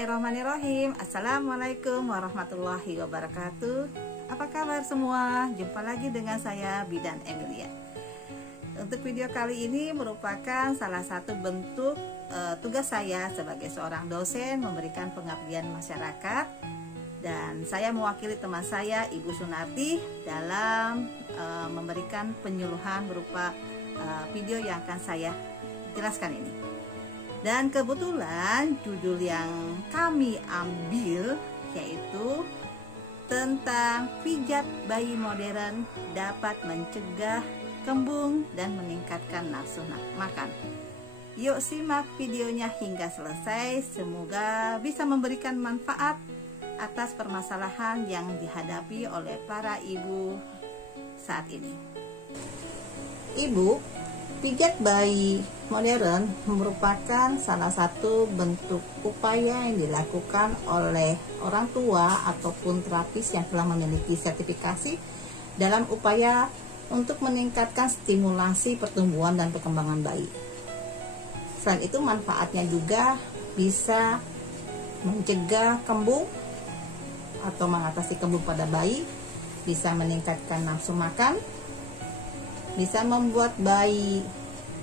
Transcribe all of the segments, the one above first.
Bismillahirrahmanirrahim. Assalamualaikum warahmatullahi wabarakatuh. Apa kabar semua? Jumpa lagi dengan saya Bidan Emilia. Untuk video kali ini merupakan salah satu bentuk tugas saya sebagai seorang dosen memberikan pengabdian masyarakat. Dan saya mewakili teman saya Ibu Sunarti dalam memberikan penyuluhan berupa video yang akan saya jelaskan ini. Dan kebetulan judul yang kami ambil yaitu tentang pijat bayi modern dapat mencegah kembung dan meningkatkan nafsu makan. Yuk simak videonya hingga selesai, semoga bisa memberikan manfaat atas permasalahan yang dihadapi oleh para ibu saat ini. Ibu, pijat bayi modern merupakan salah satu bentuk upaya yang dilakukan oleh orang tua ataupun terapis yang telah memiliki sertifikasi dalam upaya untuk meningkatkan stimulasi pertumbuhan dan perkembangan bayi. Selain itu manfaatnya juga bisa mencegah kembung atau mengatasi kembung pada bayi, bisa meningkatkan nafsu makan, bisa membuat bayi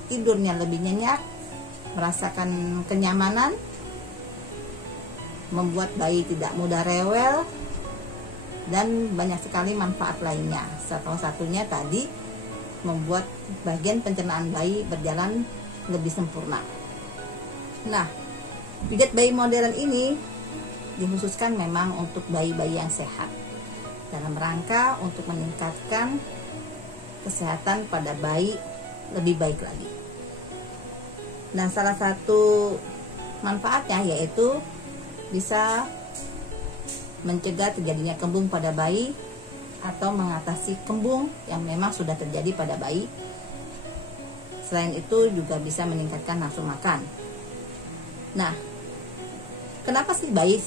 tidurnya lebih nyenyak, merasakan kenyamanan, membuat bayi tidak mudah rewel, dan banyak sekali manfaat lainnya. Salah satunya tadi membuat bagian pencernaan bayi berjalan lebih sempurna. Nah, pijat bayi modern ini dikhususkan memang untuk bayi-bayi yang sehat dalam rangka untuk meningkatkan kesehatan pada bayi lebih baik lagi. Nah, salah satu manfaatnya yaitu bisa mencegah terjadinya kembung pada bayi atau mengatasi kembung yang memang sudah terjadi pada bayi. Selain itu juga bisa meningkatkan nafsu makan. Nah, kenapa sih bayi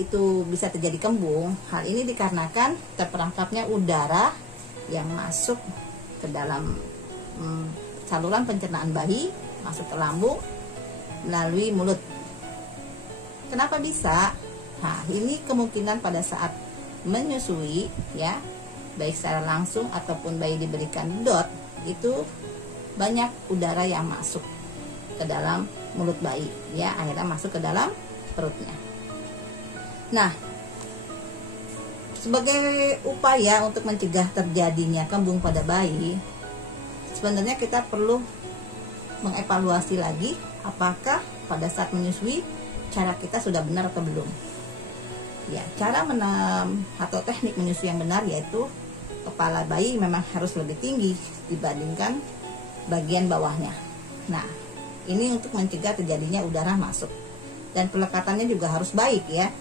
itu bisa terjadi kembung? Hal ini dikarenakan terperangkapnya udara yang masuk ke dalam saluran pencernaan bayi, masuk ke lambung melalui mulut. Kenapa bisa? Nah, ini kemungkinan pada saat menyusui, ya, baik secara langsung ataupun bayi diberikan DOT, itu banyak udara yang masuk ke dalam mulut bayi, ya, akhirnya masuk ke dalam perutnya. Nah, sebagai upaya untuk mencegah terjadinya kembung pada bayi, sebenarnya kita perlu mengevaluasi lagi apakah pada saat menyusui cara kita sudah benar atau belum. Ya, cara atau teknik menyusui yang benar yaitu kepala bayi memang harus lebih tinggi dibandingkan bagian bawahnya. Nah, ini untuk mencegah terjadinya udara masuk. Dan pelekatannya juga harus baik, ya.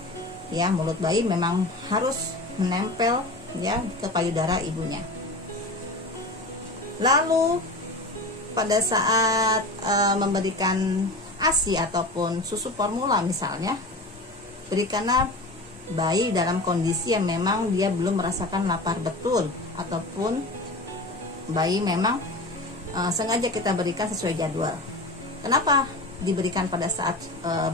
Ya, mulut bayi memang harus menempel, ya, ke payudara ibunya. Lalu pada saat memberikan ASI ataupun susu formula misalnya, berikanlah bayi dalam kondisi yang memang dia belum merasakan lapar betul, ataupun bayi memang sengaja kita berikan sesuai jadwal. Kenapa diberikan pada saat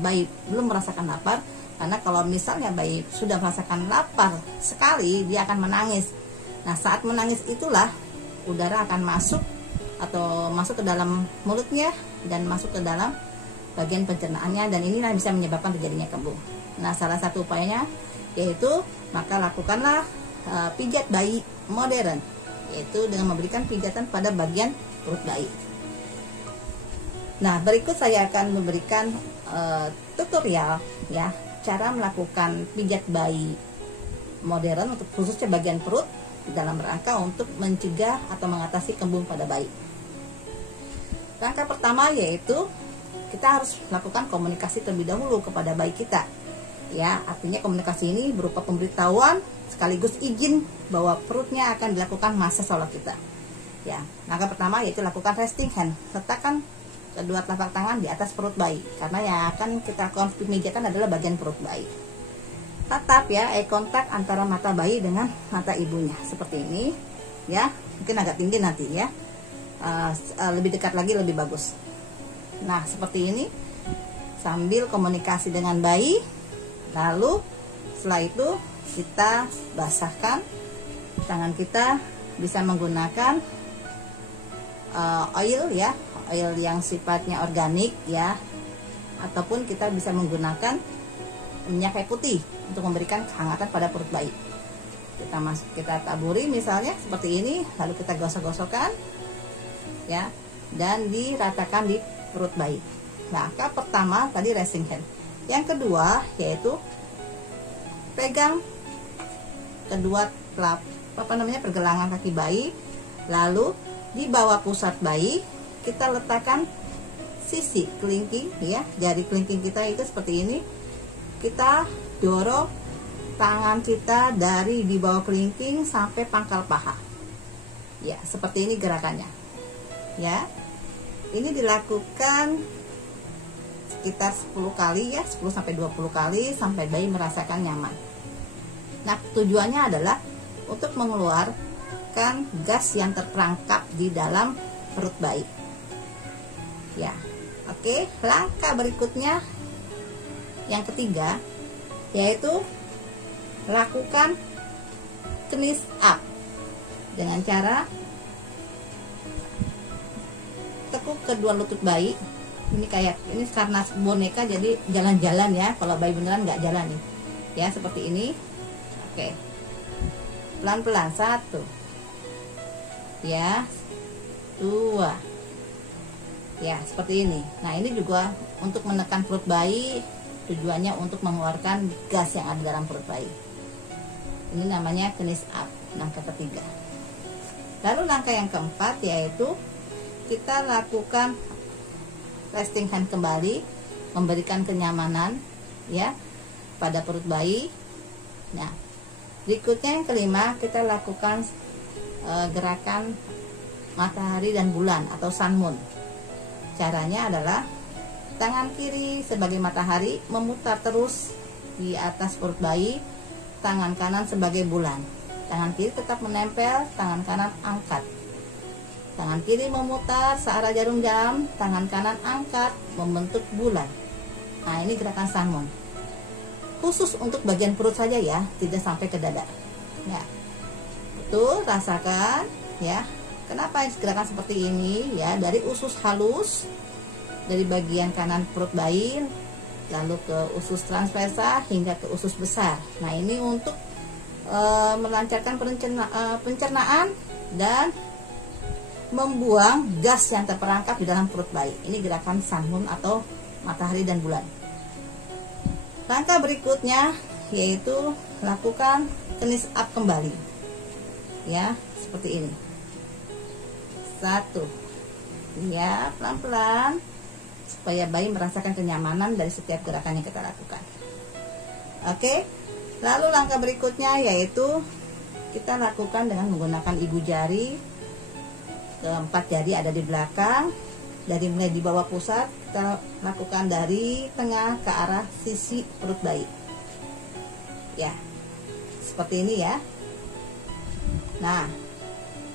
bayi belum merasakan lapar? Karena kalau misalnya bayi sudah merasakan lapar sekali, dia akan menangis. Nah, saat menangis itulah udara akan masuk atau masuk ke dalam mulutnya dan masuk ke dalam bagian pencernaannya, dan inilah bisa menyebabkan terjadinya kembung. Nah, salah satu upayanya yaitu maka lakukanlah pijat bayi modern, yaitu dengan memberikan pijatan pada bagian perut bayi. Nah, berikut saya akan memberikan tutorial, ya, cara melakukan pijat bayi modern untuk khususnya bagian perut dalam rangka untuk mencegah atau mengatasi kembung pada bayi. Langkah pertama yaitu kita harus melakukan komunikasi terlebih dahulu kepada bayi kita. Ya, artinya komunikasi ini berupa pemberitahuan sekaligus izin bahwa perutnya akan dilakukan massage oleh kita. Ya, langkah pertama yaitu lakukan resting hand. Letakkan kedua telapak tangan di atas perut bayi, karena yang akan kita lakukan pemijatan adalah bagian perut bayi. Tatap, ya, eye contact antara mata bayi dengan mata ibunya seperti ini, ya. Mungkin agak tinggi nanti, ya. Lebih dekat lagi lebih bagus. Nah, seperti ini. sambil komunikasi dengan bayi. Lalu setelah itu kita basahkan tangan kita, bisa menggunakan oil ya, oil yang sifatnya organik ya, ataupun kita bisa menggunakan minyak kayu putih untuk memberikan kehangatan pada perut bayi. Kita taburi misalnya seperti ini, lalu kita gosok-gosokkan ya, dan diratakan di perut bayi. Langkah pertama tadi resting hand. Yang kedua yaitu pegang kedua pergelangan kaki bayi, lalu di bawah pusat bayi kita letakkan sisi kelingking ya, jari kelingking kita itu seperti ini. Kita dorong tangan kita dari di bawah kelingking sampai pangkal paha. Ya, seperti ini gerakannya. Ya. Ini dilakukan sekitar 10 kali ya, 10 sampai 20 kali sampai bayi merasakan nyaman. Nah, tujuannya adalah untuk mengeluarkan gas yang terperangkap di dalam perut bayi. Ya. Oke, langkah berikutnya yang ketiga yaitu lakukan knees up dengan cara tekuk kedua lutut bayi. Ini karena boneka jadi jalan-jalan ya, kalau bayi beneran nggak jalan nih ya, seperti ini. Oke, pelan-pelan, 1 ya, 2 ya, seperti ini. Nah, ini juga untuk menekan perut bayi, tujuannya untuk mengeluarkan gas yang ada dalam perut bayi. Ini namanya knees up, langkah ketiga. Lalu langkah yang keempat yaitu kita lakukan resting hand kembali, memberikan kenyamanan ya pada perut bayi. Nah, berikutnya yang kelima kita lakukan gerakan matahari dan bulan atau sun moon. Caranya adalah tangan kiri sebagai matahari memutar terus di atas perut bayi, tangan kanan sebagai bulan. Tangan kiri tetap menempel, tangan kanan angkat. Tangan kiri memutar searah jarum jam, tangan kanan angkat membentuk bulan. Nah, ini gerakan sun moon. Khusus untuk bagian perut saja ya, tidak sampai ke dada. Ya. Betul, rasakan ya. Kenapa gerakan seperti ini ya, dari usus halus dari bagian kanan perut bayi lalu ke usus transversa hingga ke usus besar. Nah, ini untuk melancarkan pencernaan dan membuang gas yang terperangkap di dalam perut bayi. Ini gerakan sun moon atau matahari dan bulan. Langkah berikutnya yaitu lakukan knees up kembali. Ya, seperti ini. 1 ya, pelan-pelan supaya bayi merasakan kenyamanan dari setiap gerakan yang kita lakukan. Oke, lalu langkah berikutnya yaitu kita lakukan dengan menggunakan ibu jari. Keempat jari ada di belakang, dari mulai di bawah pusat kita lakukan dari tengah ke arah sisi perut bayi. Ya, seperti ini ya. Nah,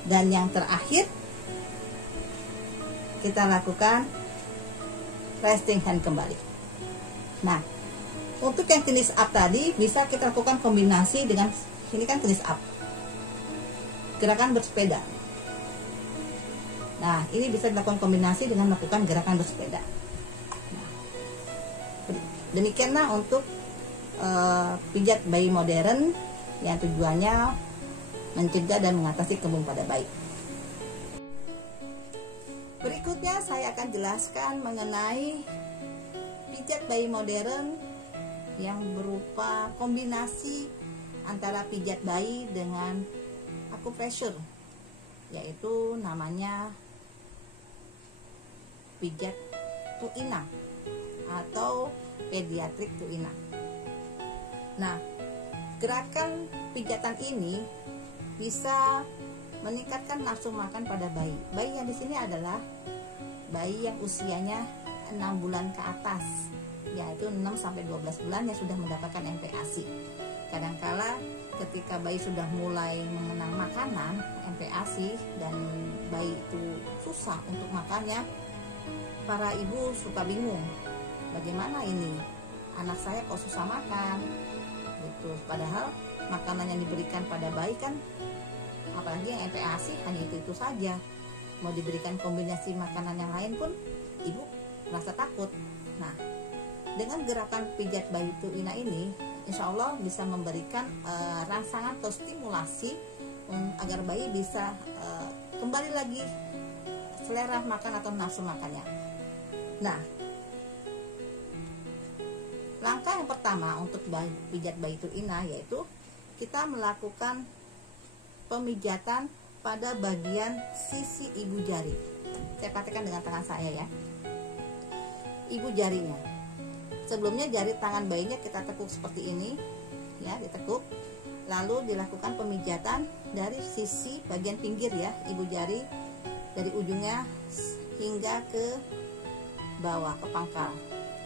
dan yang terakhir kita lakukan resting hand kembali. Nah, untuk yang knees up tadi bisa kita lakukan kombinasi dengan ini kan knees up, gerakan bersepeda. Nah, ini bisa dilakukan kombinasi dengan melakukan gerakan bersepeda. Nah, demikianlah untuk pijat bayi modern yang tujuannya mencegah dan mengatasi kembung pada bayi. Berikutnya saya akan jelaskan mengenai pijat bayi modern yang berupa kombinasi antara pijat bayi dengan acupressure, yaitu namanya pijat tuina atau pediatric tuina. Nah, gerakan pijatan ini bisa meningkatkan nafsu makan pada bayi. Bayi yang di sini adalah bayi yang usianya 6 bulan ke atas, yaitu 6 sampai 12 bulan yang sudah mendapatkan MPASI. Kadangkala ketika bayi sudah mulai mengenal makanan MPASI dan bayi itu susah untuk makannya, para ibu suka bingung bagaimana ini anak saya kok susah makan gitu, padahal makanan yang diberikan pada bayi kan, apalagi yang MPASI, hanya itu saja. Mau diberikan kombinasi makanan yang lain pun ibu merasa takut. Nah, dengan gerakan pijat bayi itu Ina ini, insya Allah bisa memberikan rangsangan atau stimulasi agar bayi bisa kembali lagi selera makan atau nafsu makannya. Nah, langkah yang pertama untuk pijat bayi itu Ina, yaitu kita melakukan pemijatan pada bagian sisi ibu jari. Saya praktekkan dengan tangan saya ya, ibu jarinya. Sebelumnya jari tangan bayinya kita tekuk seperti ini ya, ditekuk, lalu dilakukan pemijatan dari sisi bagian pinggir ya, ibu jari, dari ujungnya hingga ke bawah, ke pangkal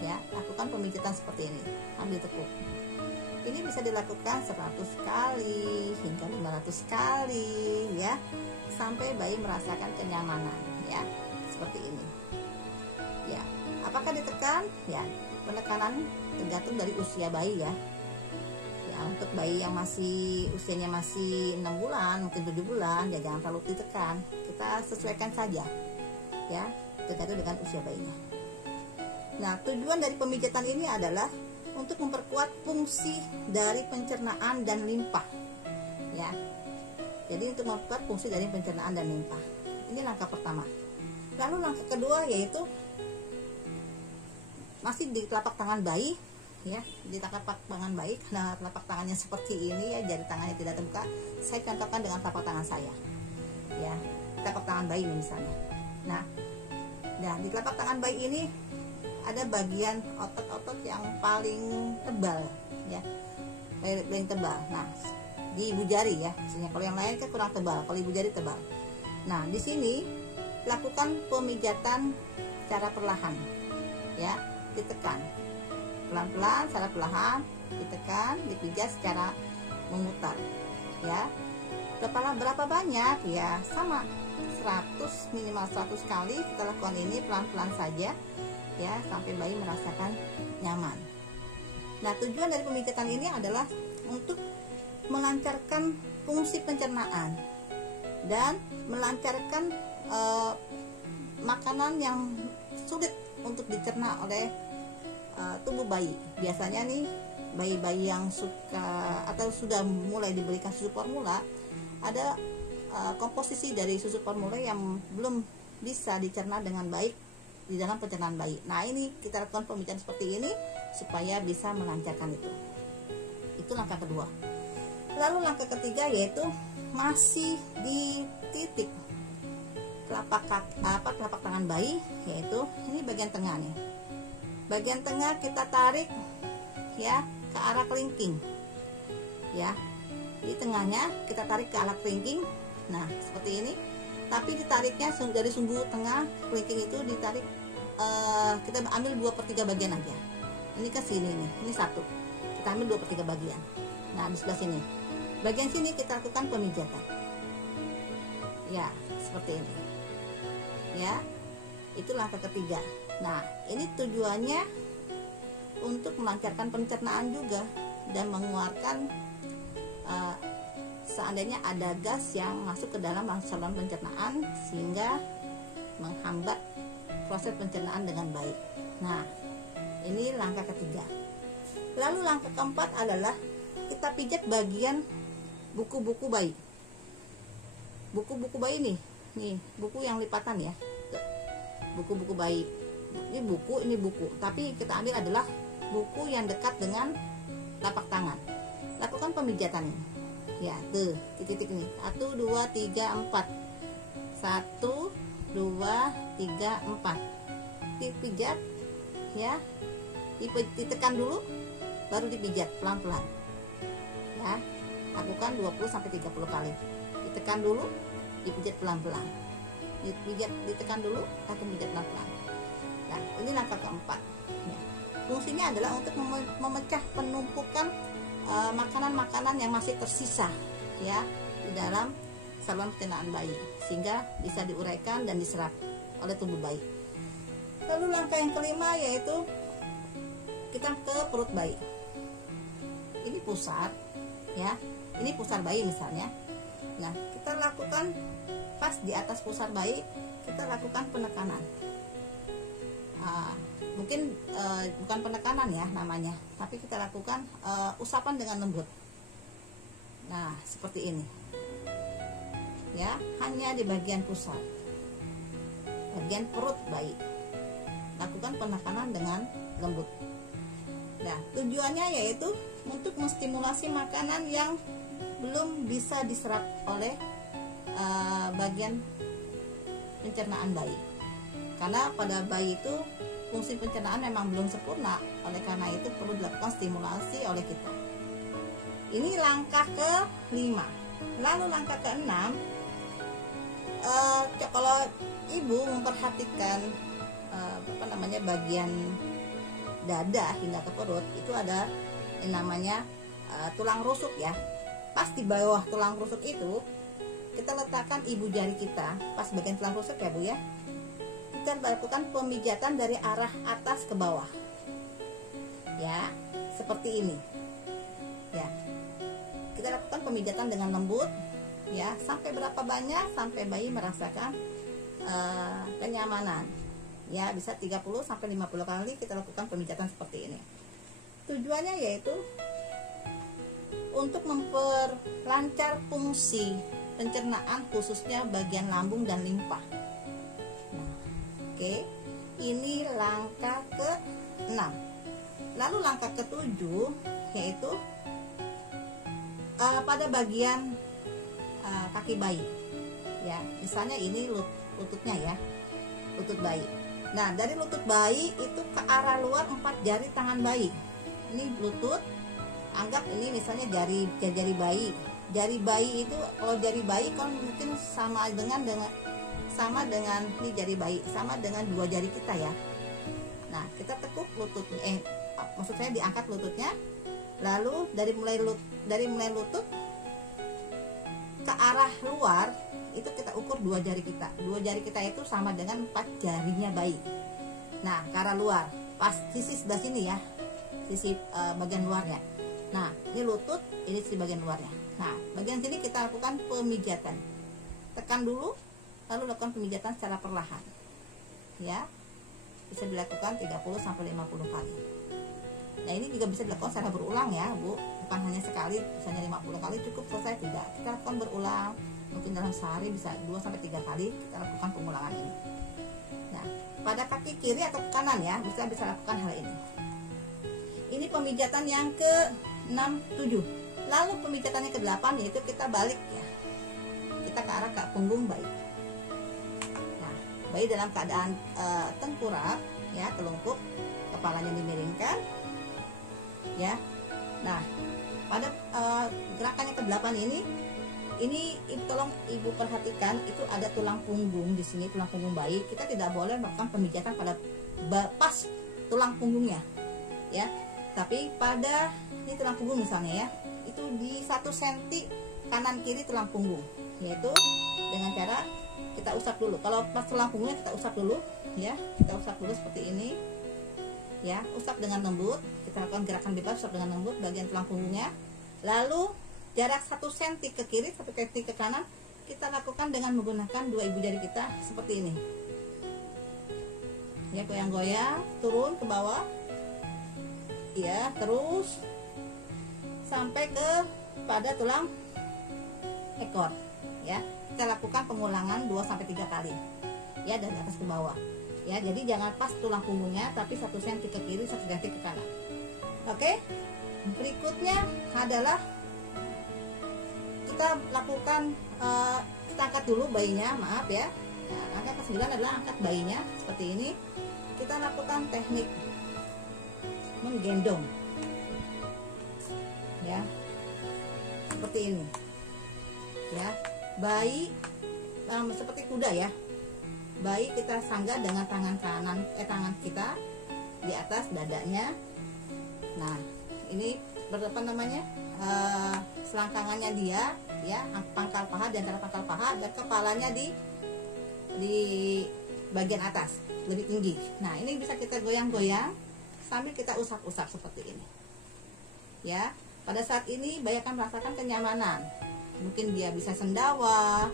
ya. Lakukan pemijatan seperti ini, ambil tekuk. Ini bisa dilakukan 100 kali hingga 500 kali ya, sampai bayi merasakan kenyamanan ya, seperti ini ya. Apakah ditekan? Ya, penekanan tergantung dari usia bayi ya. Ya, untuk bayi yang masih usianya masih 6 bulan, mungkin 7 bulan, ya jangan terlalu ditekan. Kita sesuaikan saja ya, tergantung dengan usia bayinya. Nah, tujuan dari pemijatan ini adalah untuk memperkuat fungsi dari pencernaan dan limpa ya. Jadi untuk memperkuat fungsi dari pencernaan dan limpa, ini langkah pertama. Lalu langkah kedua yaitu masih di telapak tangan bayi ya, di telapak tangan bayi, karena telapak tangannya seperti ini ya, jari tangannya tidak terbuka. Saya contohkan dengan telapak tangan saya ya, telapak tangan bayi misalnya. Nah, di telapak tangan bayi ini ada bagian otot-otot yang paling tebal ya, paling tebal. Nah, di ibu jari ya, misalnya kalau yang lain kan kurang tebal, kalau ibu jari tebal. Nah, di sini lakukan pemijatan secara perlahan ya, ditekan pelan-pelan, secara perlahan, ditekan, dipijat secara memutar ya. Berapa banyak ya, sama 100, minimal 100 kali kita lakukan ini pelan-pelan saja ya, sampai bayi merasakan nyaman. Nah, tujuan dari pemijatan ini adalah untuk melancarkan fungsi pencernaan dan melancarkan makanan yang sulit untuk dicerna oleh tubuh bayi. Biasanya nih bayi-bayi yang suka atau sudah mulai diberikan susu formula, ada komposisi dari susu formula yang belum bisa dicerna dengan baik di dalam pencernaan bayi. Nah, ini kita lakukan pemijatan seperti ini supaya bisa melancarkan itu. Itu langkah kedua. Lalu langkah ketiga yaitu masih di titik telapak tangan bayi, yaitu ini bagian tengah nih. Bagian tengah kita tarik ya ke arah kelingking ya. Di tengahnya kita tarik ke arah kelingking. Nah, seperti ini. Tapi ditariknya dari sumbu tengah kelingking itu ditarik, kita ambil 2/3 bagian aja. Ini ke sini nih, ini satu, kita ambil 2/3 bagian. Nah, di sebelah sini, bagian sini kita lakukan pemijatan ya, seperti ini ya. Itu langkah ketiga. Nah, ini tujuannya untuk melancarkan pencernaan juga dan mengeluarkan seandainya ada gas yang masuk ke dalam saluran pencernaan sehingga menghambat proses pencernaan dengan baik. Nah, ini langkah ketiga. Lalu langkah keempat adalah kita pijat bagian buku-buku bayi. Buku-buku bayi nih buku yang lipatan ya. Buku-buku bayi. Ini buku. Tapi kita ambil adalah buku yang dekat dengan telapak tangan. Lakukan pemijatan ini. Ya, tuh, titik-titik nih. 1 2 3 4. 1 2 3 4. Dipijat ya. Ditekan dulu baru dipijat pelan-pelan. Ya. Lakukan 20 sampai 30 kali. Ditekan dulu, dipijat pelan-pelan. Ditekan dulu, lalu pijat pelan-pelan. Nah, ini langkah keempat. Ya. Fungsinya adalah untuk memecah penumpukan makanan-makanan yang masih tersisa ya di dalam saluran pencernaan bayi, sehingga bisa diuraikan dan diserap oleh tubuh bayi. Lalu langkah yang kelima yaitu kita ke perut bayi. Ini pusar, ya. Ini pusar bayi misalnya. Nah, kita lakukan pas di atas pusar bayi, kita lakukan penekanan. Mungkin bukan penekanan ya namanya, tapi kita lakukan usapan dengan lembut. Nah, seperti ini. Ya, hanya di bagian pusar, bagian perut bayi. Lakukan penekanan dengan lembut. Nah, tujuannya yaitu untuk menstimulasi makanan yang belum bisa diserap oleh bagian pencernaan bayi. Karena pada bayi itu fungsi pencernaan memang belum sempurna, oleh karena itu perlu dilakukan stimulasi oleh kita. Ini langkah ke-5. Lalu langkah ke-6, kalau ibu memperhatikan bagian dada hingga ke perut, itu ada yang namanya tulang rusuk ya. Pas di bawah tulang rusuk itu kita letakkan ibu jari kita pas bagian tulang rusuk ya Bu ya. Kita lakukan pemijatan dari arah atas ke bawah ya, seperti ini ya. Kita lakukan pemijatan dengan lembut ya, sampai berapa banyak, sampai bayi merasakan kenyamanan ya. Bisa 30 sampai 50 kali kita lakukan pemijatan seperti ini. Tujuannya yaitu untuk memperlancar fungsi pencernaan, khususnya bagian lambung dan limpa. Nah, oke, ini langkah ke-6. Lalu langkah ke-7 yaitu pada bagian kaki bayi ya. Misalnya ini lututnya ya, lutut bayi. Nah, dari lutut bayi itu ke arah luar 4 jari tangan bayi. Ini lutut, anggap ini misalnya jari bayi. Jari bayi itu, kalau jari bayi kan mungkin sama dengan ini jari bayi, sama dengan 2 jari kita ya. Nah, kita tekuk lututnya, maksud saya diangkat lututnya. Lalu dari mulai lutut ke arah luar itu kita ukur 2 jari kita. 2 jari kita itu sama dengan 4 jarinya bayi. Nah, ke arah luar, pas sisi sebelah sini ya, sisi bagian luarnya. Nah, ini lutut, ini sisi bagian luarnya. Nah, bagian sini kita lakukan pemijatan. Tekan dulu, lalu lakukan pemijatan secara perlahan. Ya, bisa dilakukan 30 sampai 50 kali. Nah, ini juga bisa dilakukan secara berulang ya Bu, bukan hanya sekali, misalnya 50 kali cukup selesai, tidak. Kita lakukan berulang, mungkin dalam sehari bisa 2 sampai 3 kali kita lakukan pengulangan ini. Nah, pada kaki kiri atau kanan ya, bisa lakukan hal ini. Ini pemijatan yang ke-6, 7. Lalu pemijatan yang ke-8 yaitu kita balik ya. Kita ke arah punggung bayi. Nah, bayi dalam keadaan tengkurap ya, telungkup, kepalanya dimiringkan ya. Nah, pada gerakan yang ke-8 ini tolong ibu perhatikan, itu ada tulang punggung di sini, tulang punggung bayi. Kita tidak boleh melakukan pemijatan pada pas tulang punggungnya ya, tapi pada ini tulang punggung misalnya ya, itu di 1 cm kanan kiri tulang punggung, yaitu dengan cara kita usap dulu. Kalau pas tulang punggungnya kita usap dulu ya, kita usap dulu seperti ini ya, usap dengan lembut. Kita lakukan gerakan bebas, usap dengan lembut bagian tulang punggungnya. Lalu jarak 1 cm ke kiri, 1 cm ke kanan, kita lakukan dengan menggunakan 2 ibu jari kita seperti ini ya, goyang-goyang turun ke bawah ya, terus sampai ke pada tulang ekor ya. Kita lakukan pengulangan 2 sampai 3 kali ya, dari atas ke bawah ya. Jadi jangan pas tulang punggungnya, tapi 1 cm ke kiri, 1 cm ke kanan. Oke, berikutnya adalah kita lakukan kita angkat dulu bayinya, maaf ya. Nah, langkah ke-9 adalah angkat bayinya seperti ini. Kita lakukan teknik menggendong ya, seperti ini ya. Bayi seperti kuda ya. Bayi kita sanggah dengan tangan kanan, tangan kita di atas dadanya. Nah, ini berapa namanya, selangkangannya dia ya, pangkal paha, di antara pangkal paha dan kepalanya di bagian atas lebih tinggi. Nah, ini bisa kita goyang-goyang sambil kita usap-usap seperti ini. Ya, pada saat ini bayi akan merasakan kenyamanan. Mungkin dia bisa sendawa.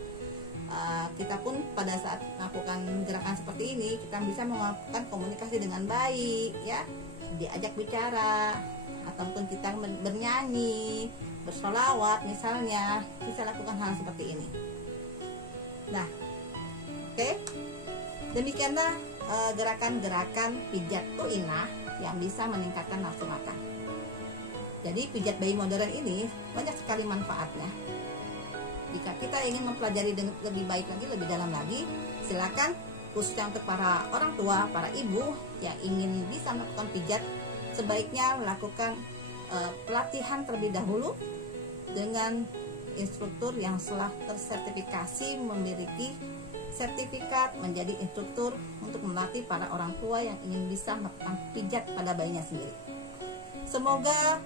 Kita pun pada saat melakukan gerakan seperti ini, kita bisa melakukan komunikasi dengan bayi, ya, diajak bicara, ataupun kita bernyanyi, bersolawat misalnya, bisa lakukan hal seperti ini. Nah, oke, demikianlah gerakan-gerakan pijat tuinah yang bisa meningkatkan nafsu makan. Jadi pijat bayi modern ini banyak sekali manfaatnya. Jika kita ingin mempelajari lebih baik lagi, lebih dalam lagi, silakan, khususnya untuk para orang tua, para ibu yang ingin bisa melakukan pijat, sebaiknya melakukan pelatihan terlebih dahulu dengan instruktur yang telah tersertifikasi, memiliki sertifikat menjadi instruktur untuk melatih para orang tua yang ingin bisa melakukan pijat pada bayinya sendiri. Semoga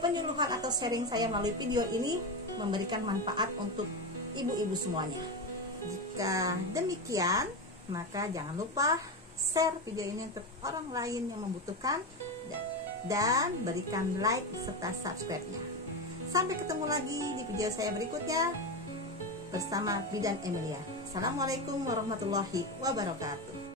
penyuluhan atau sharing saya melalui video ini memberikan manfaat untuk ibu-ibu semuanya. Jika demikian, maka jangan lupa share video ini untuk orang lain yang membutuhkan, dan berikan like serta subscribe-nya. Sampai ketemu lagi di video saya berikutnya bersama Bidan Emilia. Assalamualaikum warahmatullahi wabarakatuh.